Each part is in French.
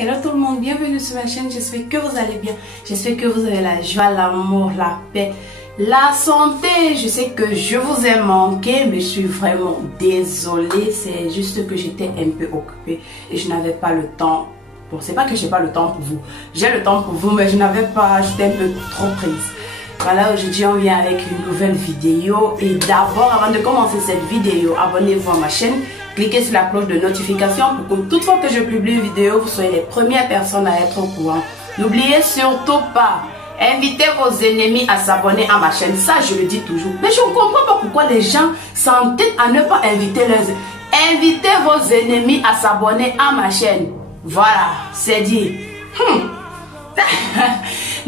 Hello tout le monde, bienvenue sur ma chaîne, j'espère que vous allez bien, j'espère que vous avez la joie, l'amour, la paix, la santé. Je sais que je vous ai manqué, mais je suis vraiment désolée, c'est juste que j'étais un peu occupée et je n'avais pas le temps. Bon, c'est pas que j'ai pas le temps pour vous, j'ai le temps pour vous, mais je n'avais pas, j'étais un peu trop prise. Voilà, aujourd'hui on vient avec une nouvelle vidéo et d'abord, avant de commencer cette vidéo, abonnez-vous à ma chaîne. Cliquez sur la cloche de notification pour que toute fois que je publie une vidéo, vous soyez les premières personnes à être au courant. N'oubliez surtout pas, invitez vos ennemis à s'abonner à ma chaîne. Ça, je le dis toujours. Mais je ne comprends pas pourquoi les gens s'entêtent à ne pas inviter leurs... Invitez vos ennemis à s'abonner à ma chaîne. Voilà, c'est dit.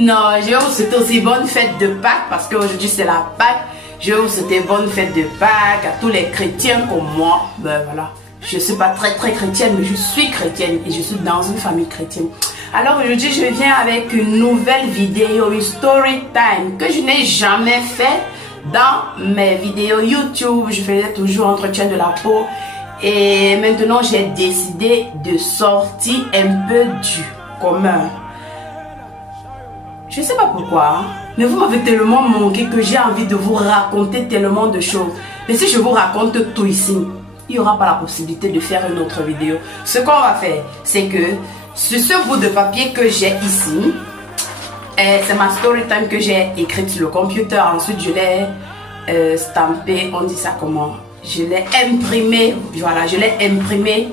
Non, je vais vous souhaiter aussi bonne fête de Pâques parce qu'aujourd'hui c'est la Pâques. Je vais vous souhaiter bonne fête de Pâques à tous les chrétiens comme moi. Ben voilà, je ne suis pas très chrétienne, mais je suis chrétienne et je suis dans une famille chrétienne. Alors aujourd'hui, je viens avec une nouvelle vidéo, une story time que je n'ai jamais fait dans mes vidéos YouTube. Je faisais toujours entretien de la peau et maintenant j'ai décidé de sortir un peu du commun. Je ne sais pas pourquoi, mais vous m'avez tellement manqué que j'ai envie de vous raconter tellement de choses. Mais si je vous raconte tout ici, il n'y aura pas la possibilité de faire une autre vidéo. Ce qu'on va faire, c'est que sur ce bout de papier que j'ai ici, c'est ma story time que j'ai écrite sur le computer. Ensuite, je l'ai stampé, on dit ça comment? Je l'ai imprimé, voilà, je l'ai imprimé,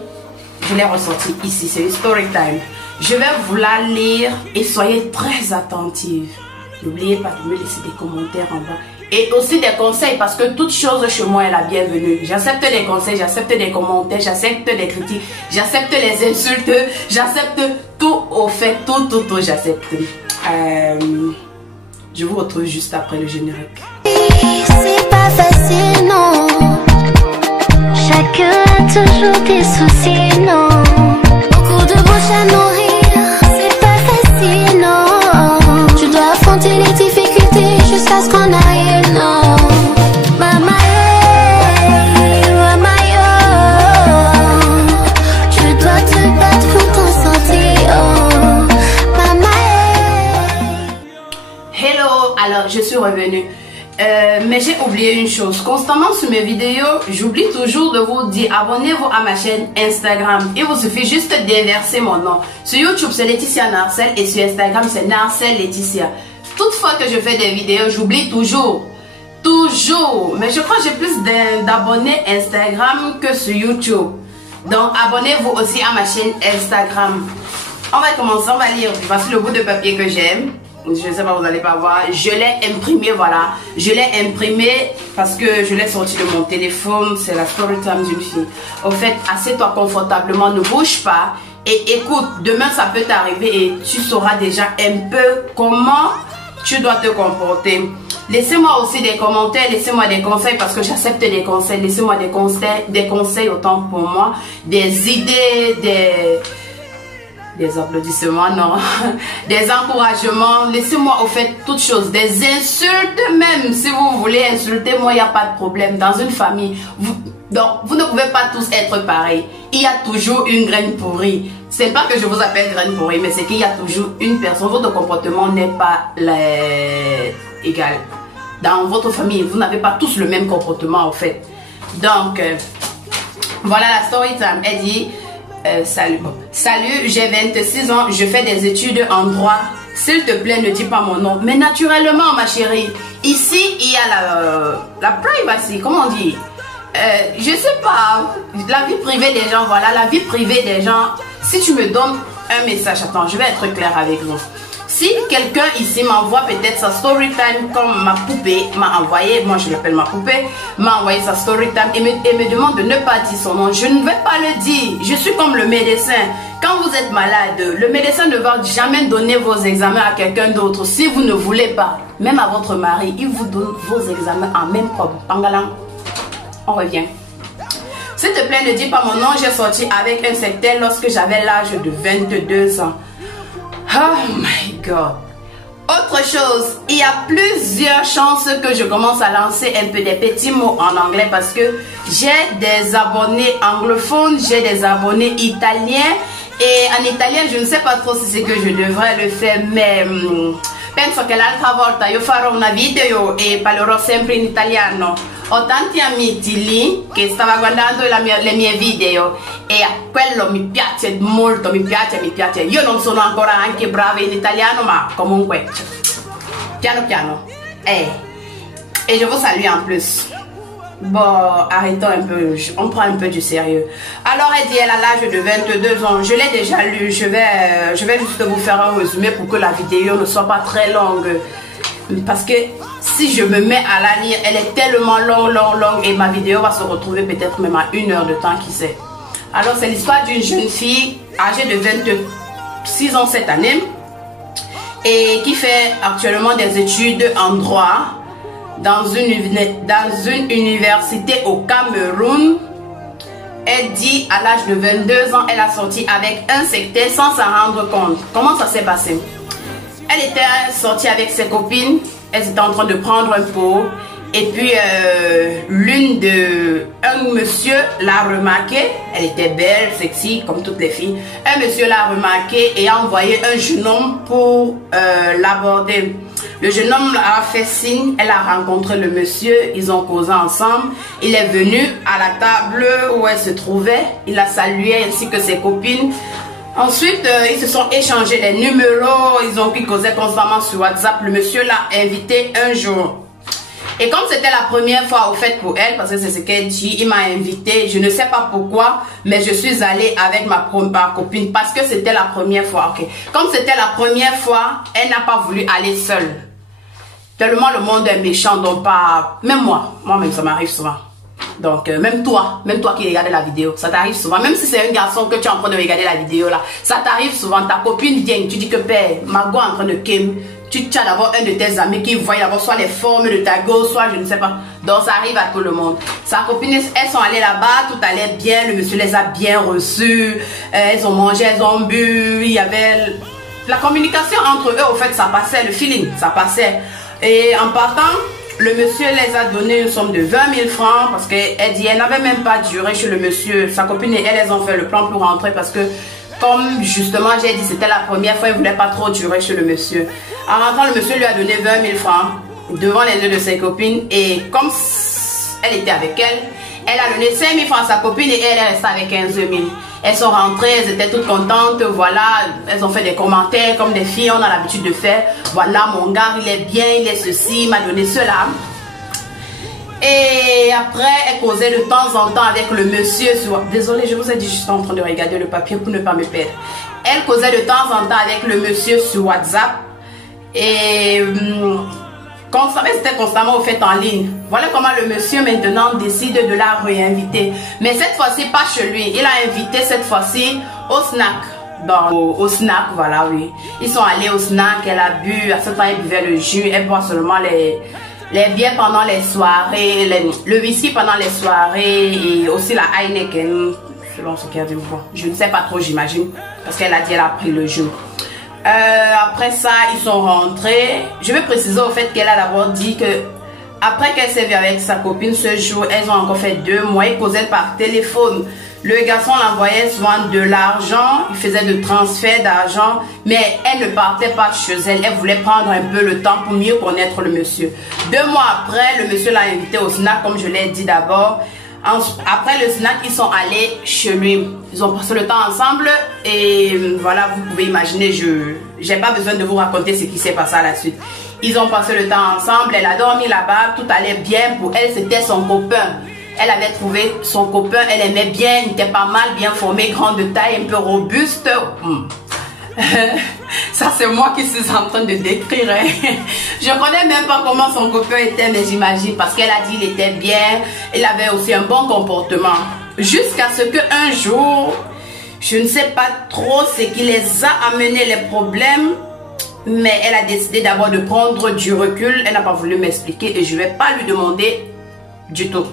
je l'ai ressorti ici, c'est une story time. Je vais vous la lire et soyez très attentifs. N'oubliez pas de me laisser des commentaires en bas. Et aussi des conseils parce que toute chose chez moi est la bienvenue. J'accepte des conseils, j'accepte des commentaires, j'accepte des critiques, j'accepte les insultes, j'accepte tout au fait, tout, j'accepte. Je vous retrouve juste après le générique. C'est pas facile, non. Chacun a toujours des soucis, non. Beaucoup de bouches à nourrir. Les difficultés jusqu'à ce qu'on arrive, non. Mama, tu dois te battre pour t'en sortir, oh. Mama. Hello, alors je suis revenue. Mais j'ai oublié une chose. Constamment sur mes vidéos, j'oublie toujours de vous dire abonnez-vous à ma chaîne Instagram. Il vous suffit juste d'inverser mon nom. Sur YouTube, c'est Laetitia Narcel et sur Instagram, c'est Narcel Laetitia. Toutefois que je fais des vidéos, j'oublie toujours. Mais je crois que j'ai plus d'abonnés Instagram que sur YouTube. Donc, abonnez-vous aussi à ma chaîne Instagram. On va commencer, on va lire. Voici le bout de papier que j'aime. Je ne sais pas, vous n'allez pas voir. Je l'ai imprimé, voilà. Je l'ai imprimé parce que je l'ai sorti de mon téléphone. C'est la story time d'une fille. Au fait, assieds-toi confortablement, ne bouge pas. Et écoute, demain ça peut t'arriver et tu sauras déjà un peu comment tu dois te comporter. Laissez-moi aussi des commentaires, laissez-moi des conseils parce que j'accepte des conseils. Laissez-moi des conseils autant pour moi, des idées, des applaudissements, non, des encouragements. Laissez-moi au fait toutes choses, des insultes même. Si vous voulez insulter moi, il n'y a pas de problème. Dans une famille, donc vous ne pouvez pas tous être pareils. Il y a toujours une graine pourrie. C'est pas que je vous appelle graine pourrie, mais c'est qu'il y a toujours une personne. Votre comportement n'est pas égal. Dans votre famille, vous n'avez pas tous le même comportement en fait. Donc, voilà la story time. Elle dit, salut, j'ai 26 ans, je fais des études en droit. S'il te plaît, ne dis pas mon nom. Mais naturellement, ma chérie, ici, il y a la privacy, comment on dit? Je sais pas, la vie privée des gens, voilà, la vie privée des gens. Si tu me donnes un message, attends, je vais être claire avec vous. Si quelqu'un ici m'envoie peut-être sa story time comme ma poupée m'a envoyé, moi je l'appelle ma poupée, m'a envoyé sa story time et me demande de ne pas dire son nom, je ne vais pas le dire. Je suis comme le médecin. Quand vous êtes malade, le médecin ne va jamais donner vos examens à quelqu'un d'autre si vous ne voulez pas. Même à votre mari, il vous donne vos examens en même propre. Pangalang. On revient. S'il te plaît, ne dis pas mon nom. J'ai sorti avec un secteur lorsque j'avais l'âge de 22 ans. Oh my God. Autre chose, il y a plusieurs chances que je commence à lancer un peu des petits mots en anglais parce que j'ai des abonnés anglophones, j'ai des abonnés italiens E in italiano je ne sais pas trop si c'est que je devrais le faire, mais penso che l'altra volta io farò una video e parlerò sempre in italiano. Ho tanti amici lì che stavano guardando le mie video e quello mi piace molto, mi piace. Io non sono ancora anche brava in italiano, ma comunque piano piano. Et je vous salue en plus. Bon, arrêtons un peu, on prend un peu du sérieux. Alors elle dit, elle a l'âge de 22 ans, je l'ai déjà lu, je vais juste vous faire un résumé pour que la vidéo ne soit pas très longue. Parce que si je me mets à la lire, elle est tellement longue et ma vidéo va se retrouver peut-être même à 1 heure de temps, qui sait. Alors c'est l'histoire d'une jeune fille âgée de 26 ans cette année et qui fait actuellement des études en droit dans une université au Cameroun. Elle dit à l'âge de 22 ans, elle a sorti avec un sectaire sans s'en rendre compte. Comment ça s'est passé? Elle était sortie avec ses copines, elles étaient en train de prendre un pot et puis un monsieur l'a remarqué, elle était belle, sexy comme toutes les filles. Un monsieur l'a remarqué et a envoyé un jeune homme pour l'aborder. Le jeune homme a fait signe, elle a rencontré le monsieur, ils ont causé ensemble. Il est venu à la table où elle se trouvait, il l'a salué ainsi que ses copines. Ensuite, ils se sont échangés les numéros, ils ont pu causer constamment sur WhatsApp. Le monsieur l'a invité un jour. Et comme c'était la première fois au fait pour elle, parce que c'est ce qu'elle dit, il m'a invité, je ne sais pas pourquoi, mais je suis allée avec ma copine parce que c'était la première fois. Okay. Comme c'était la première fois, elle n'a pas voulu aller seule. Tellement le monde est méchant, donc pas... Même moi-même ça m'arrive souvent. Donc même toi qui regardes la vidéo, ça t'arrive souvent. Même si c'est un garçon que tu es en train de regarder la vidéo là, ça t'arrive souvent. Ta copine vient, tu dis que père, Margot est en train de kem. Tu as d'abord un de tes amis qui voit d'abord soit les formes de ta go, soit je ne sais pas. Donc ça arrive à tout le monde. Sa copine, elles sont allées là-bas, tout allait bien, le monsieur les a bien reçues, elles ont mangé, elles ont bu, il y avait la communication entre eux, au fait ça passait, le feeling, ça passait. Et en partant, le monsieur les a donné une somme de 20 000 francs parce qu'elle dit elle n'avait même pas duré chez le monsieur. Sa copine et elles ont fait le plan pour rentrer parce que comme justement j'ai dit c'était la première fois, il ne voulait pas trop durer chez le monsieur. En rentrant, le monsieur lui a donné 20 000 francs devant les yeux de ses copines et comme elle était avec elle a donné 5 000 francs à sa copine et elle est restée avec 15 000. Elles sont rentrées, elles étaient toutes contentes, voilà, elles ont fait des commentaires comme des filles, on a l'habitude de faire. Voilà, mon gars, il est bien, il est ceci, il m'a donné cela. Et après, elle causait de temps en temps avec le monsieur sur... Désolée, je vous ai dit, je suis en train de regarder le papier pour ne pas me perdre. Elle causait de temps en temps avec le monsieur sur WhatsApp. Et... c'était constamment au fait en ligne. Voilà comment le monsieur maintenant décide de la réinviter. Mais cette fois-ci pas chez lui. Il a invité cette fois-ci au snack. Au snack, voilà, oui. Ils sont allés au snack, elle a bu. À ce temps, elle buvait le jus. Elle boit seulement les bières pendant les soirées. Le whisky pendant les soirées. Et aussi la Heineken. Selon ce qu'elle a dit. Je ne sais pas trop, j'imagine. Parce qu'elle a dit qu'elle a pris le jus. Après ça, ils sont rentrés. Je vais préciser au fait qu'elle a d'abord dit que après qu'elle s'est vue avec sa copine ce jour, elles ont encore fait 2 mois. Ils causaient par téléphone. Le garçon l'envoyait souvent de l'argent. Il faisait de transferts d'argent. Mais elle ne partait pas chez elle. Elle voulait prendre un peu le temps pour mieux connaître le monsieur. 2 mois après, le monsieur l'a invité au snack, comme je l'ai dit d'abord. Après le snack, ils sont allés chez lui. Ils ont passé le temps ensemble et voilà, vous pouvez imaginer, je n'ai pas besoin de vous raconter ce qui s'est passé à la suite. Ils ont passé le temps ensemble, elle a dormi là-bas, tout allait bien pour elle, c'était son copain. Elle avait trouvé son copain, elle aimait bien, il était pas mal, bien formé, grande de taille, un peu robuste. Ça c'est moi qui suis en train de décrire. Je connais même pas comment son copain était, mais j'imagine parce qu'elle a dit qu'il était bien. Il avait aussi un bon comportement. Jusqu'à ce qu'un jour, je ne sais pas trop ce qui les a amené les problèmes, mais elle a décidé d'abord de prendre du recul. Elle n'a pas voulu m'expliquer et je ne vais pas lui demander du tout.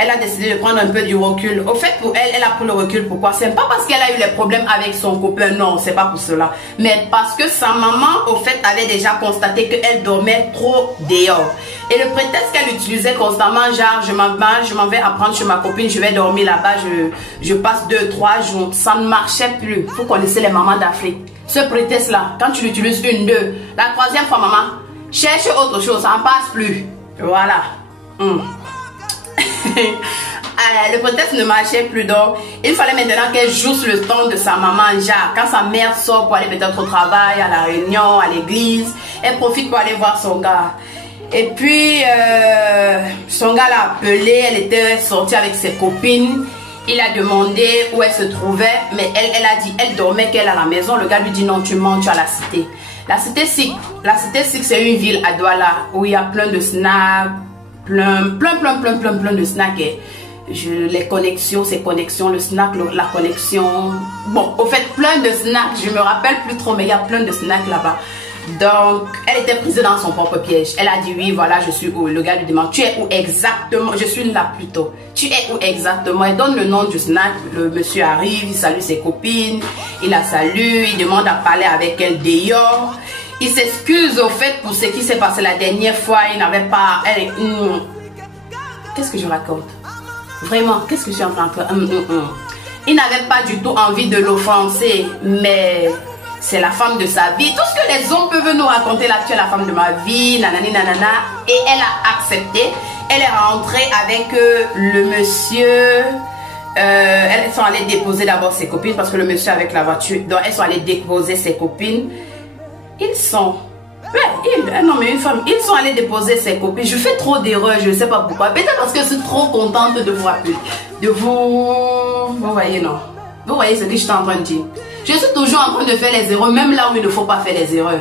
Elle a décidé de prendre un peu du recul. Au fait, pour elle, elle a pris le recul. Pourquoi? C'est pas parce qu'elle a eu les problèmes avec son copain. Non, c'est pas pour cela. Mais parce que sa maman, au fait, avait déjà constaté qu'elle dormait trop dehors. Et le prétexte qu'elle utilisait constamment, genre je m'en vais apprendre chez ma copine, je vais dormir là-bas, je passe 2-3 jours, ça ne marchait plus. Vous connaissez les mamans d'Afrique. Ce prétexte-là, quand tu l'utilises 1, 2, la 3e fois, maman, cherche autre chose, ça ne passe plus. Voilà. Le prétexte ne marchait plus, donc il fallait maintenant qu'elle jousse le temps de sa maman. Genre, quand sa mère sort pour aller peut-être au travail, à la réunion, à l'église, elle profite pour aller voir son gars. Et puis, son gars l'a appelée, elle était sortie avec ses copines. Il a demandé où elle se trouvait, mais elle a dit, elle dormait qu'elle à la maison. Le gars lui dit non, tu mens, tu es à la cité. La cité Sikh, c'est une ville à Douala où il y a plein de snacks, plein de snacks. Et les connexions, ces connexions, le snack, la connexion. Bon, au fait, plein de snacks. Je me rappelle plus trop, mais il y a plein de snacks là-bas. Donc, elle était prise dans son propre piège. Elle a dit oui, voilà, je suis où. Le gars lui demande, tu es où exactement? Je suis là plutôt. Tu es où exactement? Elle donne le nom du snack. Le monsieur arrive, il salue ses copines. Il la salue, il demande à parler avec elle dehors. Il s'excuse au fait pour ce qui s'est passé la dernière fois. Il n'avait pas... Qu'est-ce que je raconte? Vraiment, qu'est-ce que je suis en train de faire? Il n'avait pas du tout envie de l'offenser, mais... c'est la femme de sa vie. Tout ce que les hommes peuvent nous raconter là, tu es la femme de ma vie, nanani nanana. Et elle a accepté. Elle est rentrée avec le monsieur. Elles sont allées déposer d'abord ses copines parce que le monsieur avec la voiture. Donc elles sont allées déposer ses copines. Ils sont... ouais, non mais une femme, ils sont allés déposer ses copines. Je fais trop d'erreurs, je ne sais pas pourquoi. Peut-être parce que je suis trop contente de vous rappeler. De vous... vous voyez, non? Vous voyez ce que je suis en train de dire? Je suis toujours en train de faire les erreurs, même là où il ne faut pas faire les erreurs.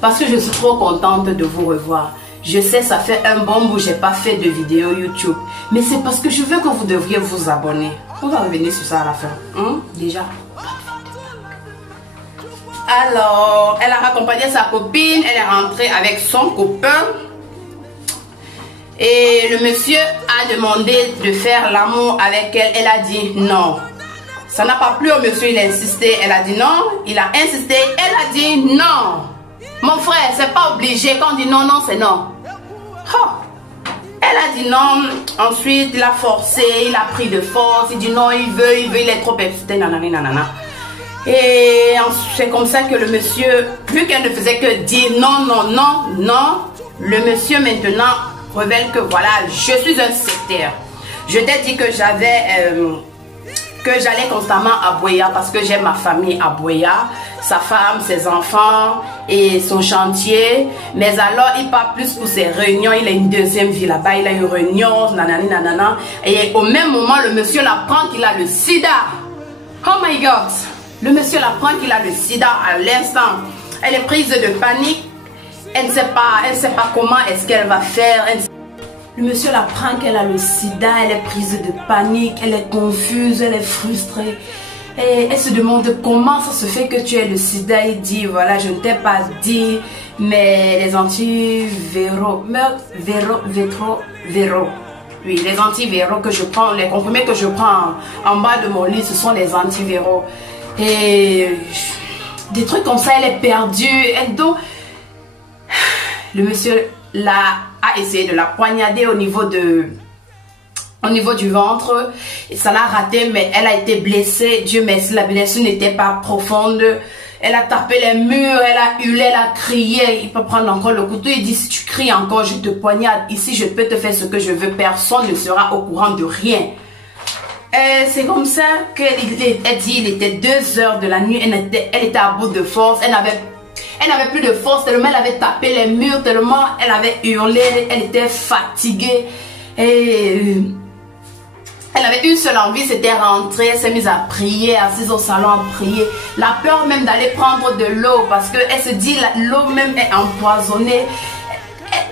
Parce que je suis trop contente de vous revoir. Je sais, ça fait un bon bout, je n'ai pas fait de vidéo YouTube. Mais c'est parce que je veux que vous devriez vous abonner. On va revenir sur ça à la fin. Déjà. Alors, elle a raccompagné sa copine, elle est rentrée avec son copain. Et le monsieur a demandé de faire l'amour avec elle. Elle a dit non. Ça n'a pas plu au monsieur, il a insisté. Elle a dit non. Il a insisté. Elle a dit non. Mon frère, c'est pas obligé. Quand on dit non, non, c'est non. Oh. Elle a dit non. Ensuite, il a forcé. Il a pris de force. Il dit non, il veut, il est trop excité. Nanana, nanana. Et c'est comme ça que le monsieur, vu qu'elle ne faisait que dire non, non, non, non, le monsieur maintenant révèle que voilà, je suis un sectaire. Je t'ai dit que j'avais... que j'allais constamment à Buea parce que j'ai ma famille à Buea, sa femme, ses enfants et son chantier. Mais alors, il part plus pour ses réunions. Il a une deuxième vie là-bas. Il a une réunion, nanani, nanana. Et au même moment, le monsieur l'apprend qu'il a le sida. Oh my God! Le monsieur l'apprend qu'il a le sida à l'instant. Elle est prise de panique. Elle ne sait pas comment est-ce qu'elle va faire. Le monsieur l'apprend qu'elle a le sida, elle est prise de panique, elle est confuse, elle est frustrée. Et elle se demande comment ça se fait que tu aies le sida. Il dit, voilà, je ne t'ai pas dit, mais les antiviraux, oui, les antiviraux que je prends, les comprimés que je prends en bas de mon lit, ce sont les antiviraux. Et des trucs comme ça, elle est perdue. Et donc, le monsieur a essayé de la poignarder au niveau du ventre. Et ça l'a raté, mais elle a été blessée. Dieu merci, la blessure n'était pas profonde. Elle a tapé les murs, elle a hurlé, elle a crié. Il peut prendre encore le couteau. Il dit, si tu cries encore, je te poignarde. Ici, je peux te faire ce que je veux. Personne ne sera au courant de rien. C'est comme ça qu'elle dit, il était 2 h de la nuit. Elle était à bout de force. Elle n'avait plus de force tellement elle avait tapé les murs, tellement elle avait hurlé, elle était fatiguée. Et elle avait une seule envie, c'était rentrer. Elle s'est mise à prier, assise au salon à prier. La peur même d'aller prendre de l'eau parce qu'elle se dit l'eau même est empoisonnée.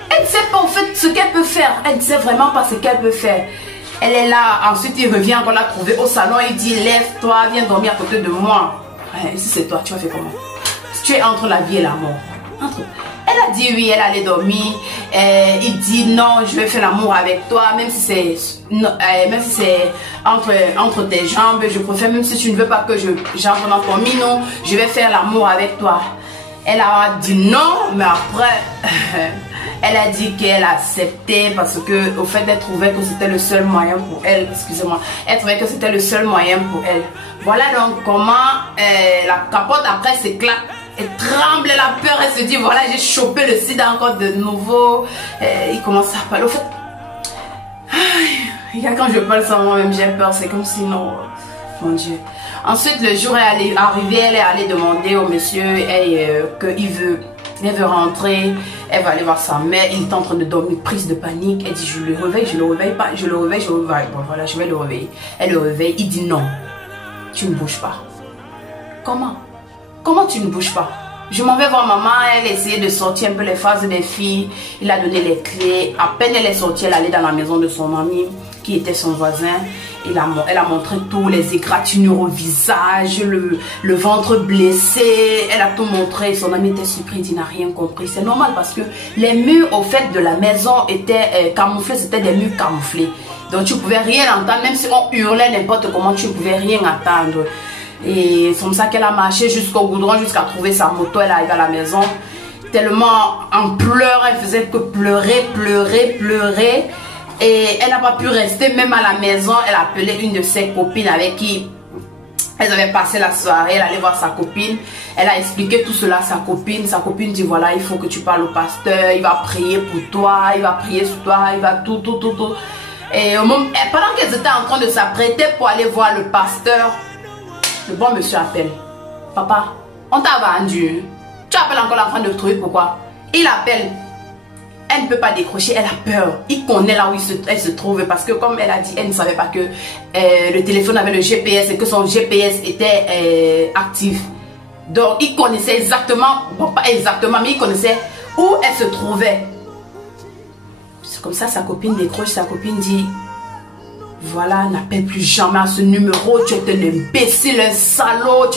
Elle ne sait pas en fait ce qu'elle peut faire. Elle ne sait vraiment pas ce qu'elle peut faire. Elle est là, ensuite il revient encore la trouver au salon. Il dit, lève-toi, viens dormir à côté de moi. Si c'est toi, tu vas faire comment? Tu es entre la vie et la mort. Elle a dit oui, elle allait dormir. Il dit non, je vais faire l'amour avec toi, même si c'est entre tes jambes. Je préfère, même si tu ne veux pas que j'entre dans ton minon, je vais faire l'amour avec toi. Elle a dit non, mais après, Elle a dit qu'elle acceptait parce que, au fait, elle trouvait que c'était le seul moyen pour elle. Excusez-moi. Elle trouvait que c'était le seul moyen pour elle. Voilà donc comment la capote après s'éclate. Elle tremble, elle a peur, elle se dit voilà, j'ai chopé le sida encore de nouveau. Il commence à parler. Au fait, quand je parle sans moi-même, j'ai peur. C'est comme si non. Mon Dieu. Ensuite, le jour est arrivé, elle est allée demander au monsieur qu'il veut. Elle veut rentrer, elle va aller voir sa mère, il est en train de dormir, prise de panique. Elle dit je le réveille pas, je le réveille. Bon voilà, je vais le réveiller. Elle le réveille, il dit non, tu ne bouges pas. Comment tu ne bouges pas? Je m'en vais voir maman, elle essayait de sortir un peu les phases des filles, il a donné les clés. À peine elle est sortie, elle allait dans la maison de son ami qui était son voisin. Elle a montré tous les égratignures au visage, le ventre blessé. Elle a tout montré. Son ami était surpris, il n'a rien compris. C'est normal parce que les murs au fait de la maison étaient camouflés, c'était des murs camouflés. Donc tu ne pouvais rien entendre, même si on hurlait n'importe comment, tu ne pouvais rien entendre. Et c'est comme ça qu'elle a marché jusqu'au goudron, jusqu'à trouver sa moto. Elle arrive à la maison, tellement en pleurs, elle faisait que pleurer. Et elle n'a pas pu rester même à la maison. Elle a appelé une de ses copines avec qui elles avaient passé la soirée. Elle allait voir sa copine. Elle a expliqué tout cela à sa copine. Sa copine dit voilà, il faut que tu parles au pasteur. Il va prier pour toi. Il va prier sur toi. Il va tout. Et au moment, pendant qu'elles étaient en train de s'apprêter pour aller voir le pasteur, le bon monsieur appelle. Papa, on t'a vendu. Tu appelles encore l'enfant de truc, pourquoi? Il appelle. Elle ne peut pas décrocher, elle a peur. Il connaît là où elle se trouve parce que comme elle a dit, elle ne savait pas que le téléphone avait le GPS et que son GPS était actif. Donc il connaissait exactement, bon pas exactement, mais il connaissait où elle se trouvait. C'est comme ça, sa copine décroche, sa copine dit voilà, n'appelle plus jamais à ce numéro, tu es un imbécile, un salaud,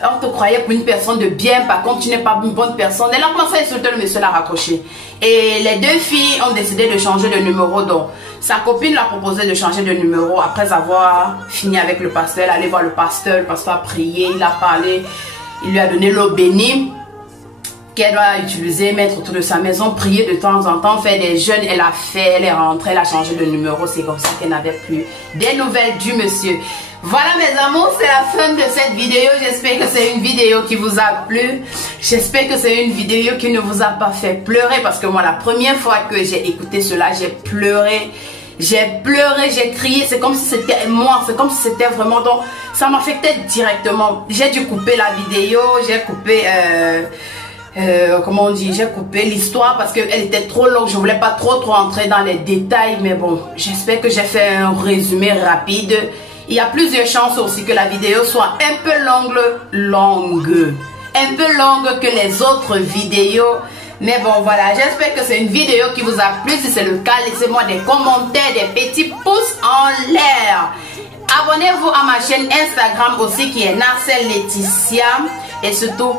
on te croyait pour une personne de bien, par contre tu n'es pas une bonne personne. Elle a commencé à insulter, le monsieur l'a raccroché. Et les deux filles ont décidé de changer de numéro, donc sa copine l'a proposé de changer de numéro après avoir fini avec le pasteur. Elle allait voir le pasteur a prié, il a parlé, il lui a donné l'eau bénie qu'elle doit utiliser, mettre autour de sa maison, prier de temps en temps, faire des jeûnes. Elle a fait, elle est rentrée, elle a changé de numéro. C'est comme ça qu'elle n'avait plus des nouvelles du monsieur. Voilà mes amours, c'est la fin de cette vidéo. J'espère que c'est une vidéo qui vous a plu. J'espère que c'est une vidéo qui ne vous a pas fait pleurer. Parce que moi, la première fois que j'ai écouté cela, j'ai pleuré. J'ai pleuré, j'ai crié. C'est comme si c'était moi, c'est comme si c'était vraiment... Donc, ça m'affectait directement. J'ai dû couper la vidéo, j'ai coupé... comment on dit, j'ai coupé l'histoire parce qu'elle était trop longue, je voulais pas trop entrer dans les détails, mais bon, j'espère que j'ai fait un résumé rapide. Il y a plusieurs chances aussi que la vidéo soit un peu longue que les autres vidéos, mais bon voilà, j'espère que c'est une vidéo qui vous a plu. Si c'est le cas, laissez-moi des commentaires, des petits pouces en l'air. Abonnez-vous à ma chaîne Instagram aussi qui est Narcelle Laetitia et surtout